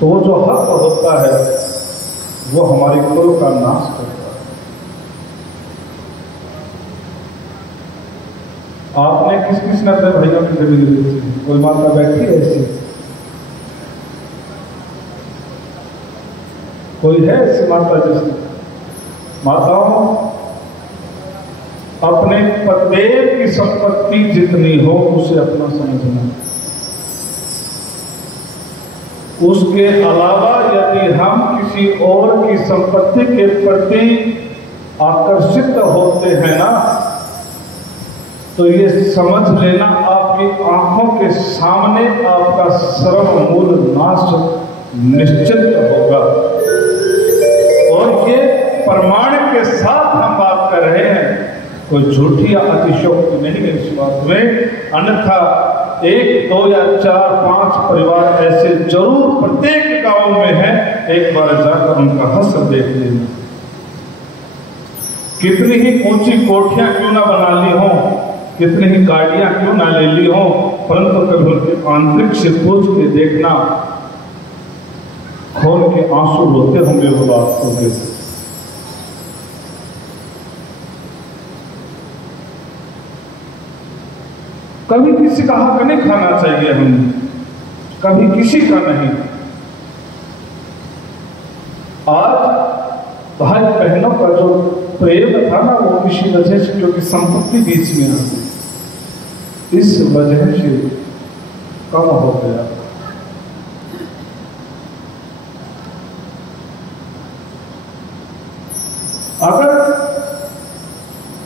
तो वो जो हक होता है वो हमारे कुल का नाश करता है। आपने किस किस ने अपने भाइयों की जमीन ली थी? कोई माता बैठी है ऐसी? कोई है ऐसी माता जिसने? माताओं, अपने पतिदेव की संपत्ति जितनी हो उसे अपना समझना। उसके अलावा यदि हम किसी और की संपत्ति के प्रति आकर्षित होते हैं ना, तो ये समझ लेना आपकी आंखों के सामने आपका सर्वमूल नाश निश्चित होगा। और ये प्रमाण के साथ हम बात कर रहे हैं, कोई झूठी या अतिशयोक्ति नहीं है इस बात में। अन्यथा 1, 2 या 4, 5 परिवार ऐसे जरूर प्रत्येक गांव में है, एक बार जाकर उनका हश्र देख लेना। कितनी ही ऊंची कोठियां क्यों ना बना ली हो, कितनी ही गाड़ियां क्यों ना ले ली हो, परंतु कभी उनके आंतरिक से पूछ के देखना, खोल के आंसू रोते होंगे वो बात होंगे। कभी किसी का हक नहीं खाना चाहिए हमें, कभी किसी का नहीं। आज भाई बहनों का जो प्रेम था ना, वो किसी वजह से, क्योंकि संपत्ति बीच में आ गई, इस वजह से कम हो गया। अगर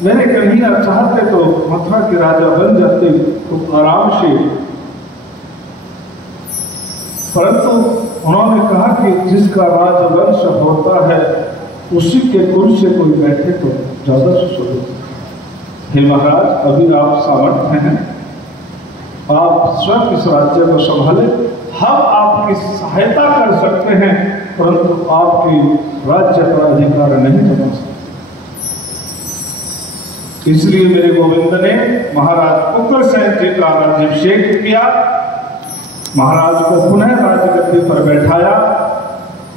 मेरे कन्हैया चाहते तो मथुरा के राजा बन जाते खूब आराम से, परंतु उन्होंने कहा कि जिसका राजवंश होता है उसी के कुल से कोई बैठे तो ज्यादा सुशोभित होता है। हे महाराज, अभी आप सामर्थ्य हैं, आप स्वयं इस राज्य को संभाले, हम आपकी सहायता कर सकते हैं, परंतु आपकी राज्य का अधिकार नहीं बना सकते। इसलिए मेरे गोविंद ने महाराज उग्रसेन जी का राज्याभिषेक किया, महाराज को पुनः राजगद्दी पर बैठाया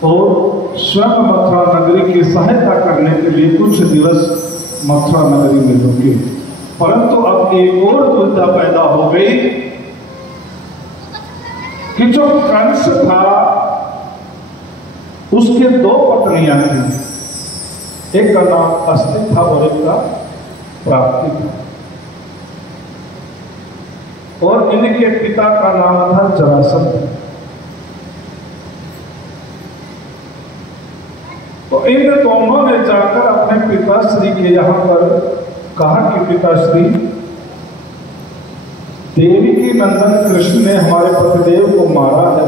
और स्वयं मथुरा नगरी की सहायता करने के लिए कुछ दिवस मथुरा नगरी में रुके। परंतु अब एक और दुविधा पैदा हो गई कि जो कंस था उसके 2 पत्नियां थी, एक का नाम अस्ति था और एक का प्राप्ति था, और इनके पिता का नाम था जरासंध। तो इन दोनों ने जाकर अपने पिताश्री के यहां पर कहा कि पिताश्री, देवी की नंदन कृष्ण ने हमारे पतिदेव को मारा है,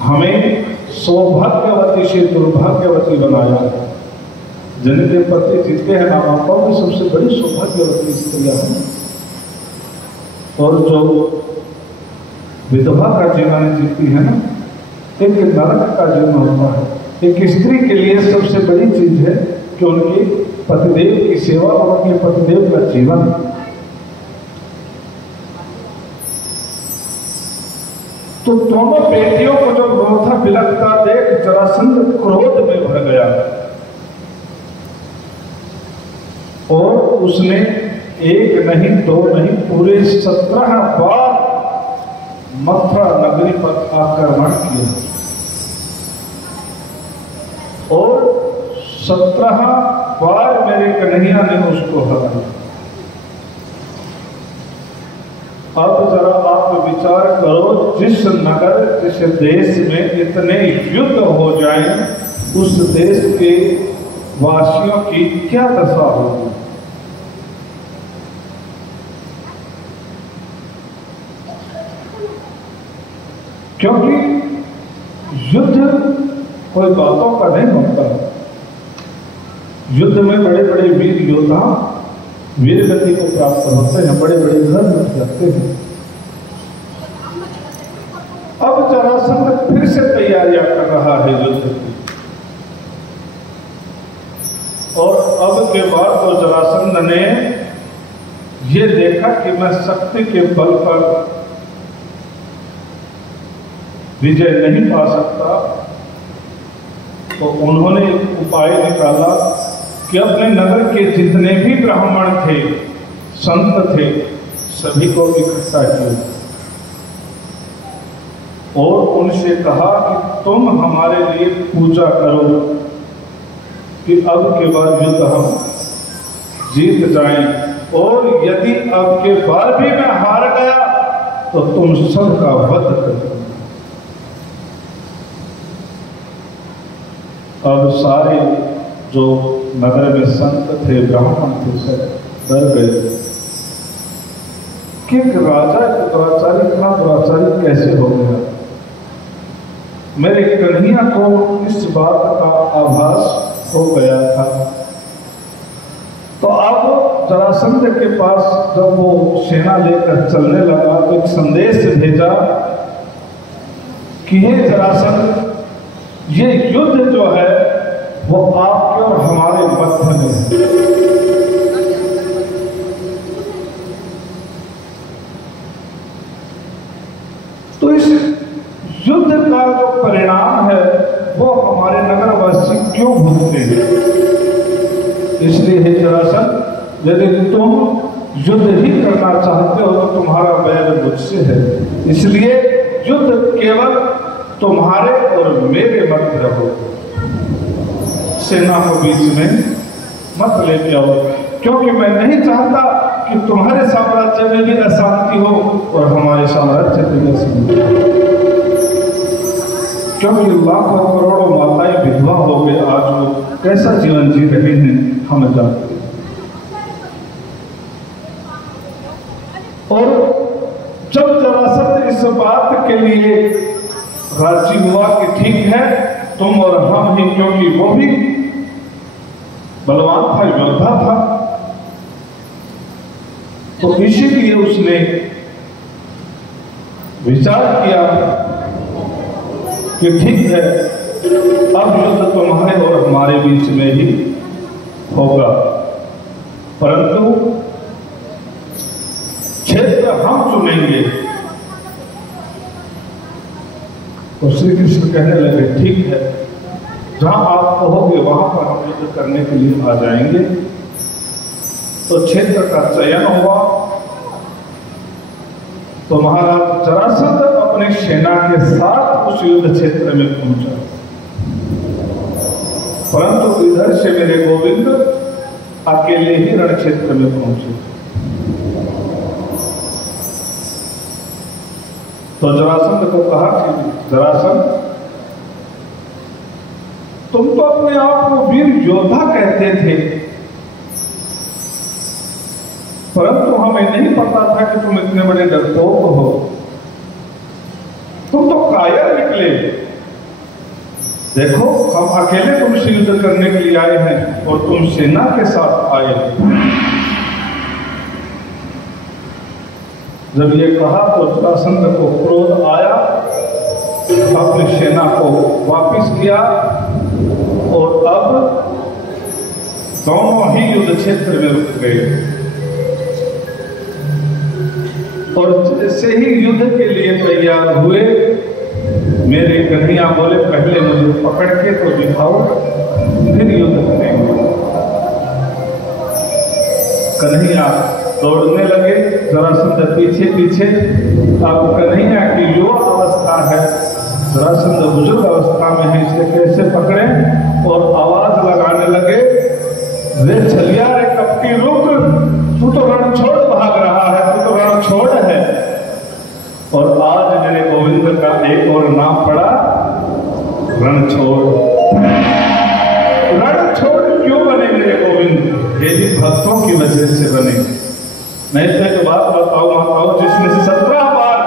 हमें सौभाग्यवती से दुर्भाग्यवती बनाया है। जिनके पति जीते हैं नाम आपा में सबसे बड़ी सौभाग्यवती स्त्रियां हैं, और जो विधवा का जीवन जीती है ना, एक नरक का जीवन होता है। एक स्त्री के लिए सबसे बड़ी चीज है कि उनके पतिदेव की सेवा और उनके पतिदेव का जीवन। तो दोनों बेटियों को जब रोता बिलखता देख जरासंध क्रोध में भर गया और उसने 1 नहीं 2 नहीं पूरे 17 बार मथुरा नगरी पर आक्रमण किया और 17 बार मेरे कन्हैया ने उसको हराया। अब जरा आप विचार करो, जिस नगर जिस देश में इतने युद्ध हो जाएं, उस देश के वासियों की क्या दशा होगी। क्योंकि युद्ध कोई बातों का नहीं होता। युद्ध में बड़े बड़े वीर योद्धा वीर गति को प्राप्त होते हैं, बड़े बड़े घर मिट जाते हैं। अब जरासंध फिर से तैयारियां कर रहा है युद्ध की, और अब के बाद तो जरासंध ने यह देखा कि मैं शक्ति के बल पर विजय नहीं पा सकता, तो उन्होंने उपाय निकाला कि अपने नगर के जितने भी ब्राह्मण थे, संत थे, सभी को इकट्ठा किया और उनसे कहा कि तुम हमारे लिए पूजा करो कि अब के बाद युद्ध हम जीत जाएं, और यदि अब के बाद भी मैं हार गया तो तुम सबका वध कर दूंगा। अब सारे जो नगर में संत थे, ब्राह्मण थे, सब डर गए कि राजा के दुराचारी का दुराचारी कैसे हो गया। मेरे कन्हैया को इस बात का आभास हो गया था। तो अब जरासंध के पास जब वो सेना लेकर चलने लगा तो एक संदेश भेजा कि हे जरासंध, ये युद्ध जो है वो आपके और हमारे मध्य में है। तो इस युद्ध का जो परिणाम है वो हमारे नगरवासी क्यों भुगते हैं? इसलिए हे जरासंध, यदि तुम युद्ध ही करना चाहते हो तो तुम्हारा बैर मुझसे है, इसलिए युद्ध केवल तुम्हारे और मेरे मध्य रहो, सेना को बीच में मत लेके आओ, क्योंकि मैं नहीं चाहता कि तुम्हारे साम्राज्य में भी अशांति हो और हमारे साम्राज्य में भी अशांति हो, क्योंकि लाखों करोड़ों माताएं विधवा हो गए, आज वो कैसा जीवन जी रहे हैं हम जानते हैं। और जब जरासंध इस बात के लिए राजी हुआ कि ठीक है तुम और हम ही, क्योंकि वो भी बलवान था, योद्धा था, तो इसीलिए उसने विचार किया कि ठीक है अब युद्ध तुम्हारे और हमारे बीच में ही होगा, परंतु क्षेत्र हम चुनेंगे। तो श्री कृष्ण कहने लगे ठीक है, जहां आप कहोगे वहां पर हम युद्ध करने के लिए आ जाएंगे। तो क्षेत्र का चयन हुआ। तो महाराज जरासंध अपनी सेना के साथ उस युद्ध क्षेत्र में पहुंचा, परंतु इधर से मेरे गोविंद अकेले ही रण क्षेत्र में पहुंचे। तो जरासंध को कहा कि जरासंध, तुम तो अपने आप को वीर योद्धा कहते थे, परंतु हमें नहीं पता था कि तुम इतने बड़े डरपोक हो। तुम तो कायर निकले। देखो हम अकेले तुमसे युद्ध करने के लिए आए हैं और तुम सेना के साथ आए। जब ये कहा तो जरासंध को क्रोध आया, अपनी सेना को वापस किया और अब दोनों ही युद्ध क्षेत्र में रुक गए। और जैसे ही युद्ध के लिए तैयार हुए, मेरे कन्हैया बोले पहले मुझे पकड़ के तो दिखाओ, फिर युद्ध करेंगे। कन्हैया दौड़ने लगे, जरासंध पीछे पीछे। अब कन्हैया की युवा अवस्था है, जरासंध बुजुर्ग अवस्था में है, इसे कैसे पकड़े? और आवाज लगाने लगे, रे छलिया रे कपटी रुक, तू तो रण छोड़ भाग रहा है, तू तो रण छोड़ है। और आज मेरे गोविंद का एक और नाम पड़ा, रण छोड़। रण छोड़ क्यों बने मेरे गोविंद? ये भी भक्तों की वजह से बने। नहीं तो एक बात बताओ माताओ, जिसने 17 बार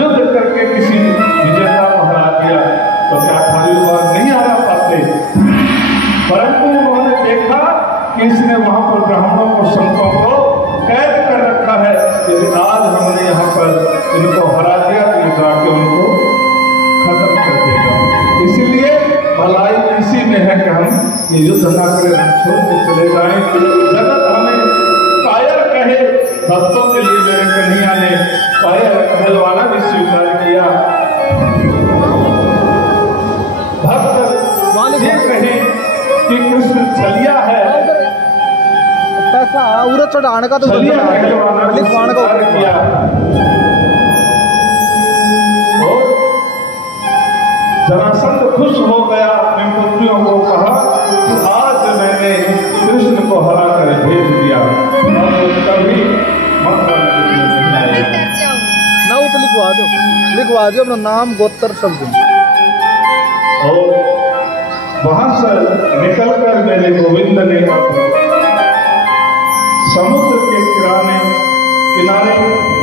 युद्ध करके किसी विजेता को हरा दिया तो क्या खाली बार नहीं हरा पाते? परंतु उन्होंने देखा कि इसने वहां पर ब्राह्मणों को, संतों को कैद कर रखा है, यदि आज हमने यहाँ पर इनको हरा दिया तो ये जाके उनको खत्म कर देगा। इसीलिए भलाई इसी में है कि हम ये युद्ध ना करें, हम छोड़ के चले जाएं। जगत हमें कायर कहे, भक्तों के लिए मेरे कन्हैया ने कायर कहलवाना भी स्वीकार किया। कि कृष्ण छलिया है, पैसा उरा चढ़ाने का तो छलिया लिखवाने का किया। और जरासंध खुश हो गया, अपने पुत्रियों को कहा कि आज मैंने कृष्ण को हरा कर भेज दिया, और कभी मत नहीं आएगा। ना वो तो लिखवा दो अपना नाम गोत्र सब दिन। और वहां से निकलकर मेरे गोविंद ने समुद्र के किनारे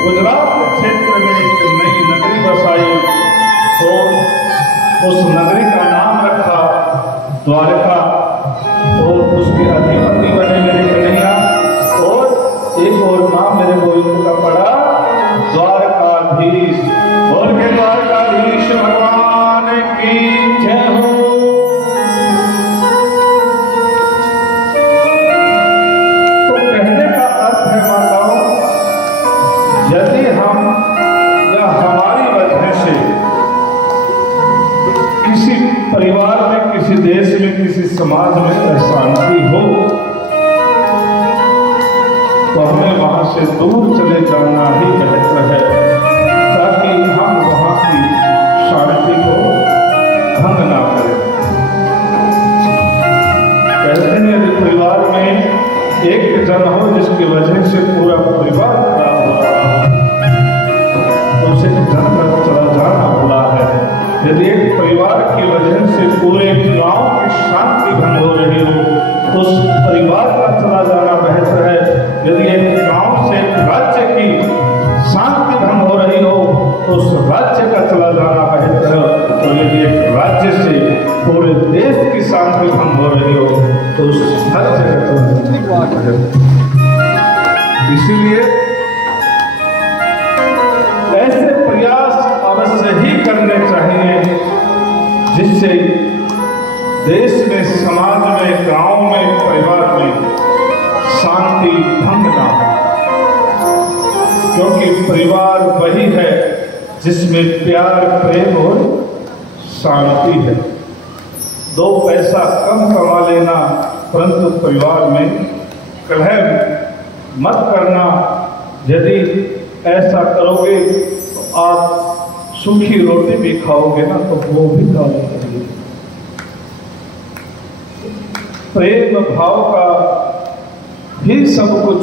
गुजरात क्षेत्र में एक नई नगरी बसाई, और उस नगरी का नाम रखा द्वारका, और उसके अधिपति बने मेरे कन्हैया। और एक और नाम मेरे गोविंद का पड़ा द्वारकाधीश। और के द्वारकाधीश भगवान की जय हो। तो कहने का अर्थ है माताओं, यदि हम या हमारी वजह से किसी परिवार में, किसी देश में, किसी समाज में अशांति हो, तो हमें वहां से दूर चले जाना ही बेहतर है, ताकि हम वहां की शांति को भंग ना करें। कहते हैं यदि परिवार में एक जन हो जिसकी वजह से पूरा परिवार खराब हो रहा है, तो उसे जन का चला जाना बुरा है। यदि एक परिवार की वजह से पूरे गांव की शांति भंग हो रही हो, तो उस परिवार का चला जाना बेहतर है। यदि एक गांव से राज्य की शांति भंग हो रही हो, तो उस राज्य का चला जाना बेहतर है। और यदि एक राज्य से पूरे देश की शांति भंग हो रही हो, तो उस राज्य का चला जाना बेहतर है। इसीलिए ऐसे प्रयास अवश्य ही करने चाहिए जिससे देश में, समाज में, गांव में, परिवार में शांति भंग ना हो, क्योंकि परिवार वही है जिसमें प्यार, प्रेम और शांति है। दो पैसा कम कमा लेना, परंतु परिवार में कलह मत करना। यदि ऐसा करोगे तो आप सूखी रोटी भी खाओगे ना, तो वो भी खा लेंगे। प्रेम भाव का ही सब कुछ।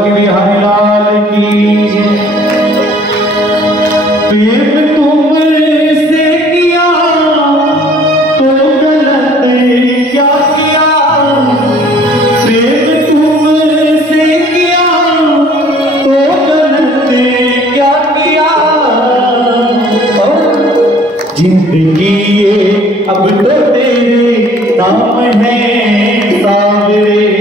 की बिहारी लाल की प्रेम तुमसे किया तो गलत क्या किया, प्रेम तुमसे किया तो गलत क्या किया। जिंदगी ये अब तो तेरे नाम है सावरे।